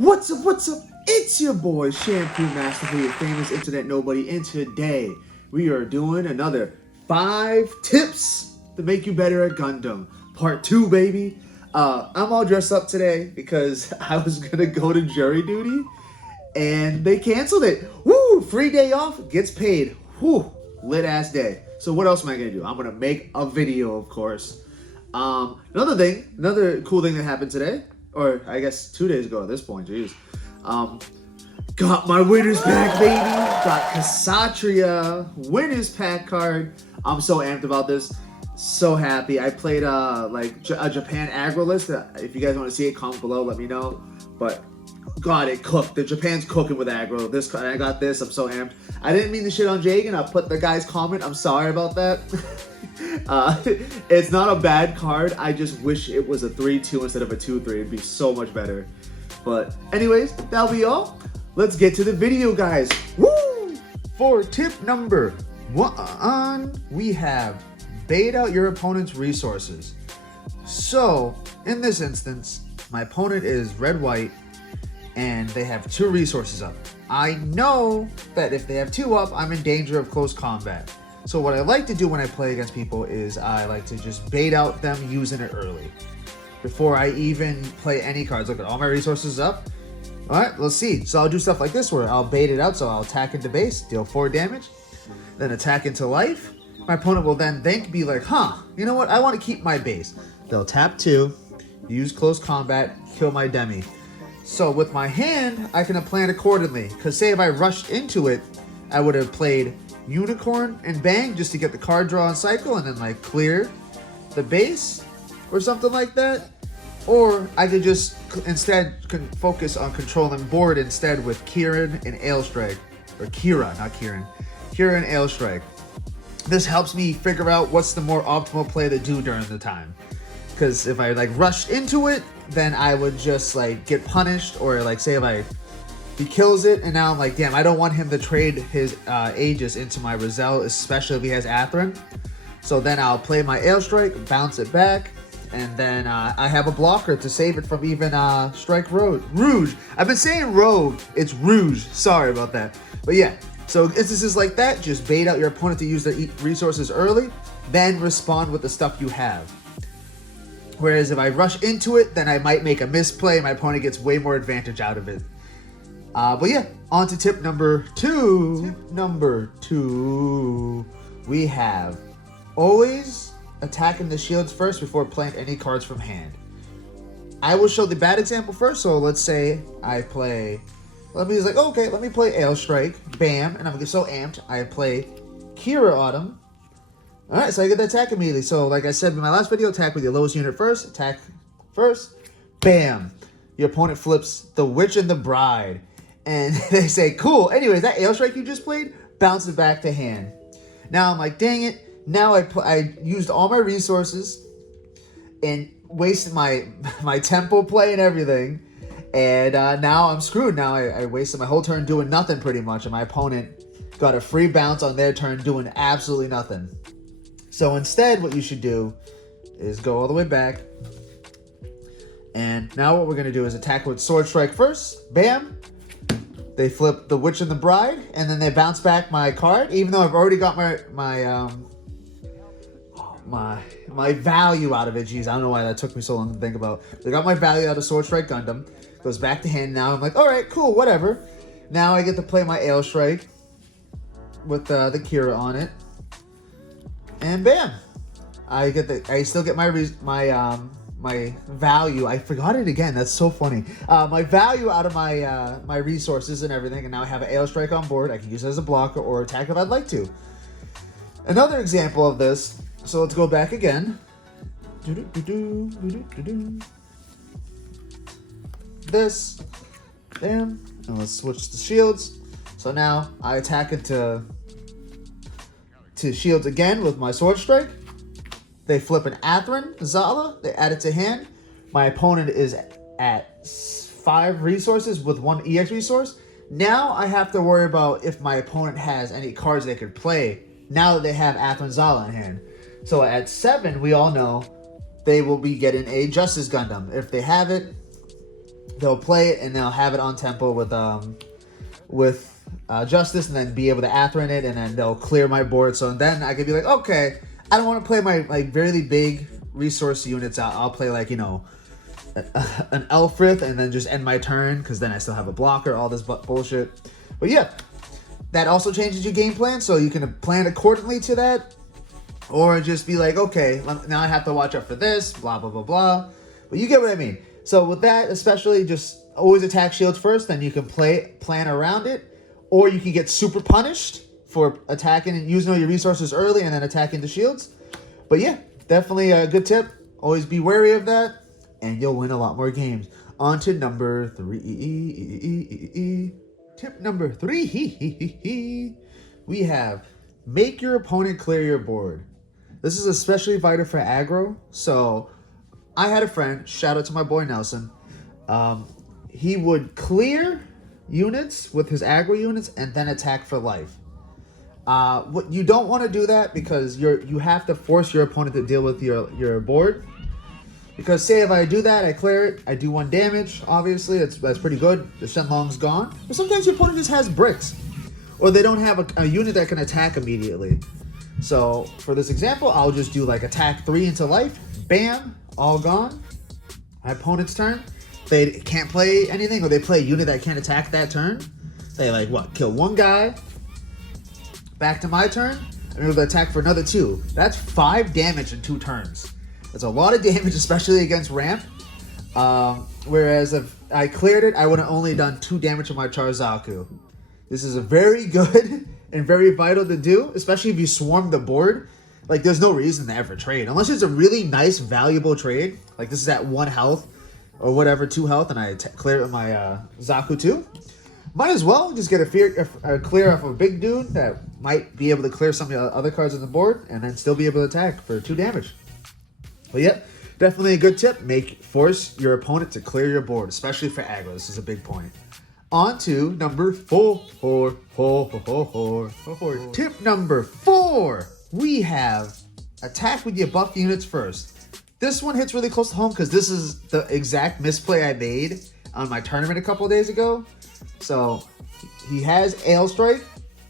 What's up, what's up? It's your boy, Shampoo Master, for your famous internet nobody, and today we are doing another 5 tips to make you better at Gundam. Part 2, baby. I'm all dressed up today because I was gonna go to jury duty and they canceled it. Woo! Free day off, gets paid. Woo! Lit ass day. So what else am I gonna do? I'm gonna make a video, of course. Another cool thing that happened today, or I guess 2 days ago at this point, jeez. Got my winners pack, baby. Got Kshatriya winners pack card. I'm so amped about this. So happy. I played like a Japan aggro list. If you guys want to see it, comment below, let me know. But God, it cooked. The Japan's cooking with aggro. I got this. I'm so amped. I didn't mean to shit on Jagan. I put the guy's comment. I'm sorry about that. It's not a bad card. I just wish it was a 3-2 instead of a 2-3. It'd be so much better. But anyways, that'll be all. Let's get to the video, guys. Woo! For tip number 1, we have bait out your opponent's resources. So in this instance, my opponent is red-white and they have 2 resources up. I know that if they have 2 up, I'm in danger of close combat. So what I like to do when I play against people is I like to just bait out them using it early, before I even play any cards. Look at all my resources up. All right, let's see. So I'll do stuff like this where I'll bait it out. So I'll attack into base, deal 4 damage, then attack into life. My opponent will then be like, huh, you know what? I want to keep my base. They'll tap 2, use close combat, kill my demi. So with my hand, I can plan accordingly. Because say if I rushed into it, I would have played Unicorn and Bang just to get the card draw and cycle and then like clear the base or something like that. Or I could just instead focus on controlling board instead with Kieran and Ailstrike. Or Kira, not Kieran. Kira and Ailstrike. This helps me figure out what's the more optimal play to do during the time. Because if I like rushed into it, then I would just like get punished. Or like say if he kills it and now I'm like, damn, I don't want him to trade his Aegis into my Rizal, especially if he has Atherin. So then I'll play my Ailstrike, bounce it back, and then I have a blocker to save it from even Strike Rouge. I've been saying Rogue, it's Rouge, sorry about that. But yeah, so instances like that, just bait out your opponent to use their resources early, then respond with the stuff you have. Whereas if I rush into it, then I might make a misplay, my opponent gets way more advantage out of it. But yeah, on to tip number 2. Number 2, we have always attacking the shields first before playing any cards from hand. I will show the bad example first. So let's say I play, let me play Ailstrike, bam, and I'm gonna get so amped. I play Kira Autumn. All right, so I get the attack immediately. So like I said in my last video, attack with your lowest unit first, attack first, bam. Your opponent flips the Witch and the Bride. And they say, cool. Anyways, that Ailstrike you just played, bounce it back to hand. Now I'm like, dang it. Now I used all my resources and wasted my tempo play and everything. And now I'm screwed. Now I wasted my whole turn doing nothing pretty much. And my opponent got a free bounce on their turn doing absolutely nothing. So instead, what you should do is go all the way back. And now what we're going to do is attack with Sword Strike first. Bam. They flip the Witch and the Bride, and then they bounce back my card, even though I've already got my value out of it. Jeez, I don't know why that took me so long to think about. They got my value out of Sword Strike Gundam. Goes back to hand. Now I'm like, all right, cool, whatever. Now I get to play my Ailstrike with the Kira on it, and bam, I still get my value. I forgot it again. That's so funny. My value out of my resources and everything, and now I have an Ailstrike on board. I can use it as a blocker or attack if I'd like to. Another example of this. So let's go back again. This, bam, and let's switch the shields. So now I attack into shields again with my Sword Strike. They flip an Atherin, Zala, they add it to hand. My opponent is at 5 resources with 1 EX resource. Now I have to worry about if my opponent has any cards they could play now that they have Atherin Zala in hand. So at 7, we all know they will be getting a Justice Gundam. If they have it, they'll play it and they'll have it on tempo with Justice, and then be able to Atherin it, and then they'll clear my board. So then I could be like, okay, I don't want to play my like really big resource units out. I'll play like, you know, an Elfrith and then just end my turn, because then I still have a blocker, all this bullshit. But yeah, that also changes your game plan, so you can plan accordingly to that, or just be like, okay, now I have to watch out for this, blah, blah, blah, blah. But you get what I mean. So with that, especially, just always attack shields first, then you can plan around it, or you can get super punished for attacking and using all your resources early and then attacking the shields. But yeah, definitely a good tip. Always be wary of that, and you'll win a lot more games. On to number 3. Tip number 3. We have make your opponent clear your board. This is especially vital for aggro. So I had a friend, shout out to my boy Nelson. He would clear units with his aggro units and then attack for life. What you don't want to do that, because you have to force your opponent to deal with your board. Because say if I do that, I clear it, I do 1 damage, obviously, that's pretty good. The Shenlong's gone. But sometimes your opponent just has bricks, or they don't have a unit that can attack immediately. So for this example, I'll just do like attack 3 into life, bam, all gone. My opponent's turn. They can't play anything, or they play a unit that can't attack that turn. They like what? Kill 1 guy. Back to my turn. I'm able to attack for another 2. That's 5 damage in 2 turns. That's a lot of damage, especially against ramp. Whereas if I cleared it, I would have only done 2 damage to my Char Zaku. This is a very good and very vital to do, especially if you swarm the board. Like, there's no reason to ever trade, unless it's a really nice, valuable trade. Like, this is at 1 health or whatever, 2 health, and I clear it with my Zaku 2. Might as well just get a clear off a big dude that might be able to clear some of the other cards on the board, and then still be able to attack for 2 damage. But yeah, definitely a good tip. Force your opponent to clear your board, especially for aggro. This is a big point. On to number 4. Tip number 4. We have attack with your buff units first. This one hits really close to home because this is the exact misplay I made on my tournament a couple of days ago. So he has Ailstrike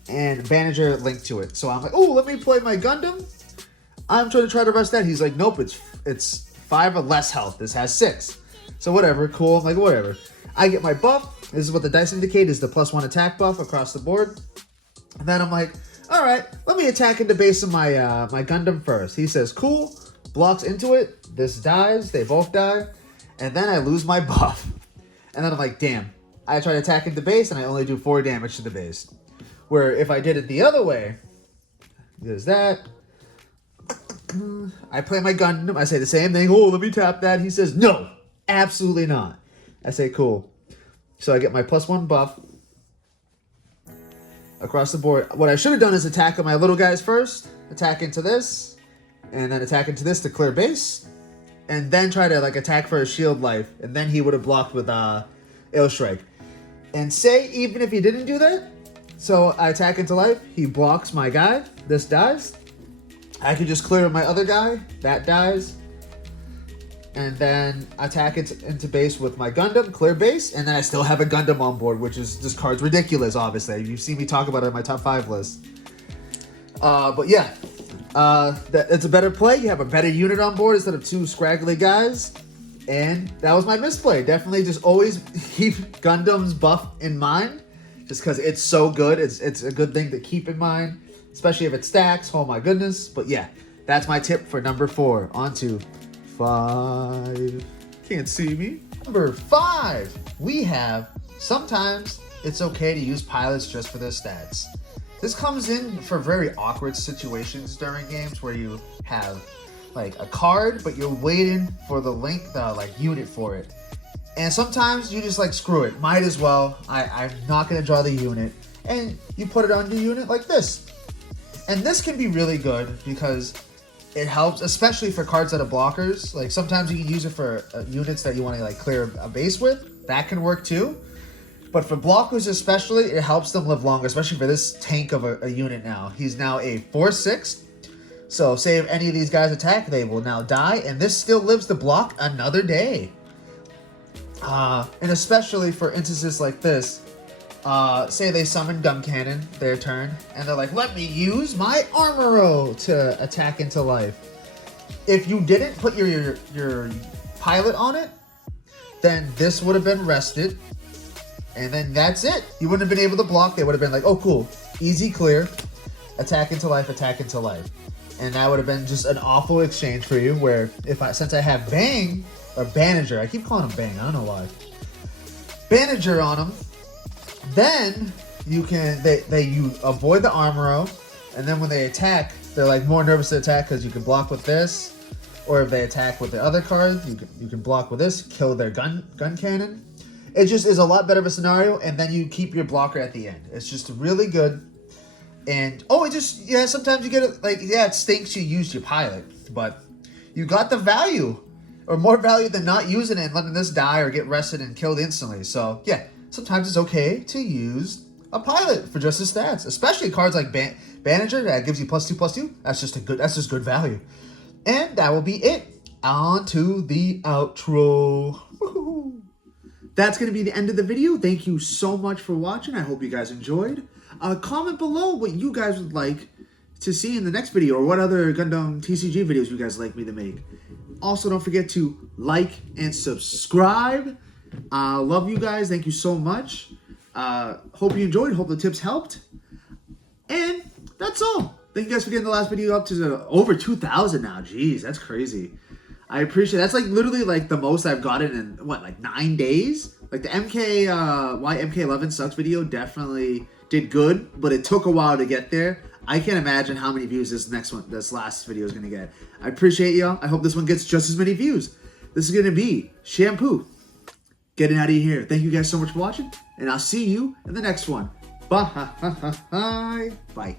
and Bandager linked to it. So I'm like, oh, let me play my Gundam. I'm trying to rush that. He's like, nope, it's 5 or less health. This has 6. So whatever, cool. I'm like, whatever. I get my buff. This is what the dice indicate, is the +1 attack buff across the board. And then I'm like, all right, let me attack into base of my my Gundam first. He says, cool. Blocks into it. This dies. They both die. And then I lose my buff. And then I'm like, damn. I try to attack into base, and I only do 4 damage to the base. Where if I did it the other way, there's that. I play my Gundam. I say the same thing. Oh, let me tap that. He says, no, absolutely not. I say, cool. So I get my +1 buff across the board. What I should have done is attack on my little guys first, attack into this, and then attack into this to clear base, and then try to like attack for a shield life, and then he would have blocked with Ailstrike. And say even if he didn't do that, so I attack into life, he blocks my guy, this dies. I can just clear my other guy, that dies, and then attack into base with my Gundam, clear base, and then I still have a Gundam on board, which is, this card's ridiculous, obviously. You've seen me talk about it in my top 5 list. But yeah, it's a better play. You have a better unit on board instead of 2 scraggly guys. And that was my misplay. Definitely just always keep Gundam's buff in mind, just because it's so good. It's a good thing to keep in mind, especially if it stacks. Oh my goodness. But yeah, that's my tip for number 4. On to 5. Can't see me. Number 5, we have sometimes it's okay to use pilots just for their stats. This comes in for very awkward situations during games where you have like a card, but you're waiting for the unit for it. And sometimes you just like, screw it, might as well. I'm not gonna draw the unit. And you put it on your unit like this. And this can be really good because it helps, especially for cards that are blockers. Like sometimes you can use it for units that you want to like clear a base with. That can work too. But for blockers especially, it helps them live longer, especially for this tank of a unit now. He's now a 4/6. So say if any of these guys attack, they will now die. And this still lives to block another day. And especially for instances like this, say they summon Gum Cannon their turn, and they're like, let me use my Amuro to attack into life. If you didn't put your pilot on it, then this would have been rested, and then that's it. You wouldn't have been able to block. They would have been like, oh cool, easy clear, attack into life, attack into life. And that would have been just an awful exchange for you, where since I have Bang, or Banager, I keep calling him Bang, I don't know why. Banager on him, then you can, you avoid the Amuro, and then when they attack, they're like more nervous to attack because you can block with this, or if they attack with the other card, you can block with this, kill their gun cannon. It just is a lot better of a scenario, and then you keep your blocker at the end. It's just really good. And oh, it just, yeah, sometimes you get it, like, yeah, it stinks you used your pilot, but you got the value, or more value than not using it and letting this die or get rested and killed instantly. So yeah, sometimes it's okay to use a pilot for just his stats, especially cards like Banager that gives you +2/+2. That's just good value. And that will be it. On to the outro. Woo-hoo. That's going to be the end of the video. Thank you so much for watching. I hope you guys enjoyed. Comment below what you guys would like to see in the next video, or what other Gundam TCG videos you guys like me to make. Also, don't forget to like and subscribe. Love you guys. Thank you so much. Hope you enjoyed. Hope the tips helped. And that's all. Thank you guys for getting the last video up to over 2,000 now. Jeez, that's crazy. I appreciate it. That's like literally like the most I've gotten in, what, like 9 days? Like the why MK11 sucks video definitely did good, but it took a while to get there. I can't imagine how many views this last video is going to get. I appreciate y'all. I hope this one gets just as many views. This is going to be Shampoo getting out of here. Thank you guys so much for watching, and I'll see you in the next one. Bye. Bye.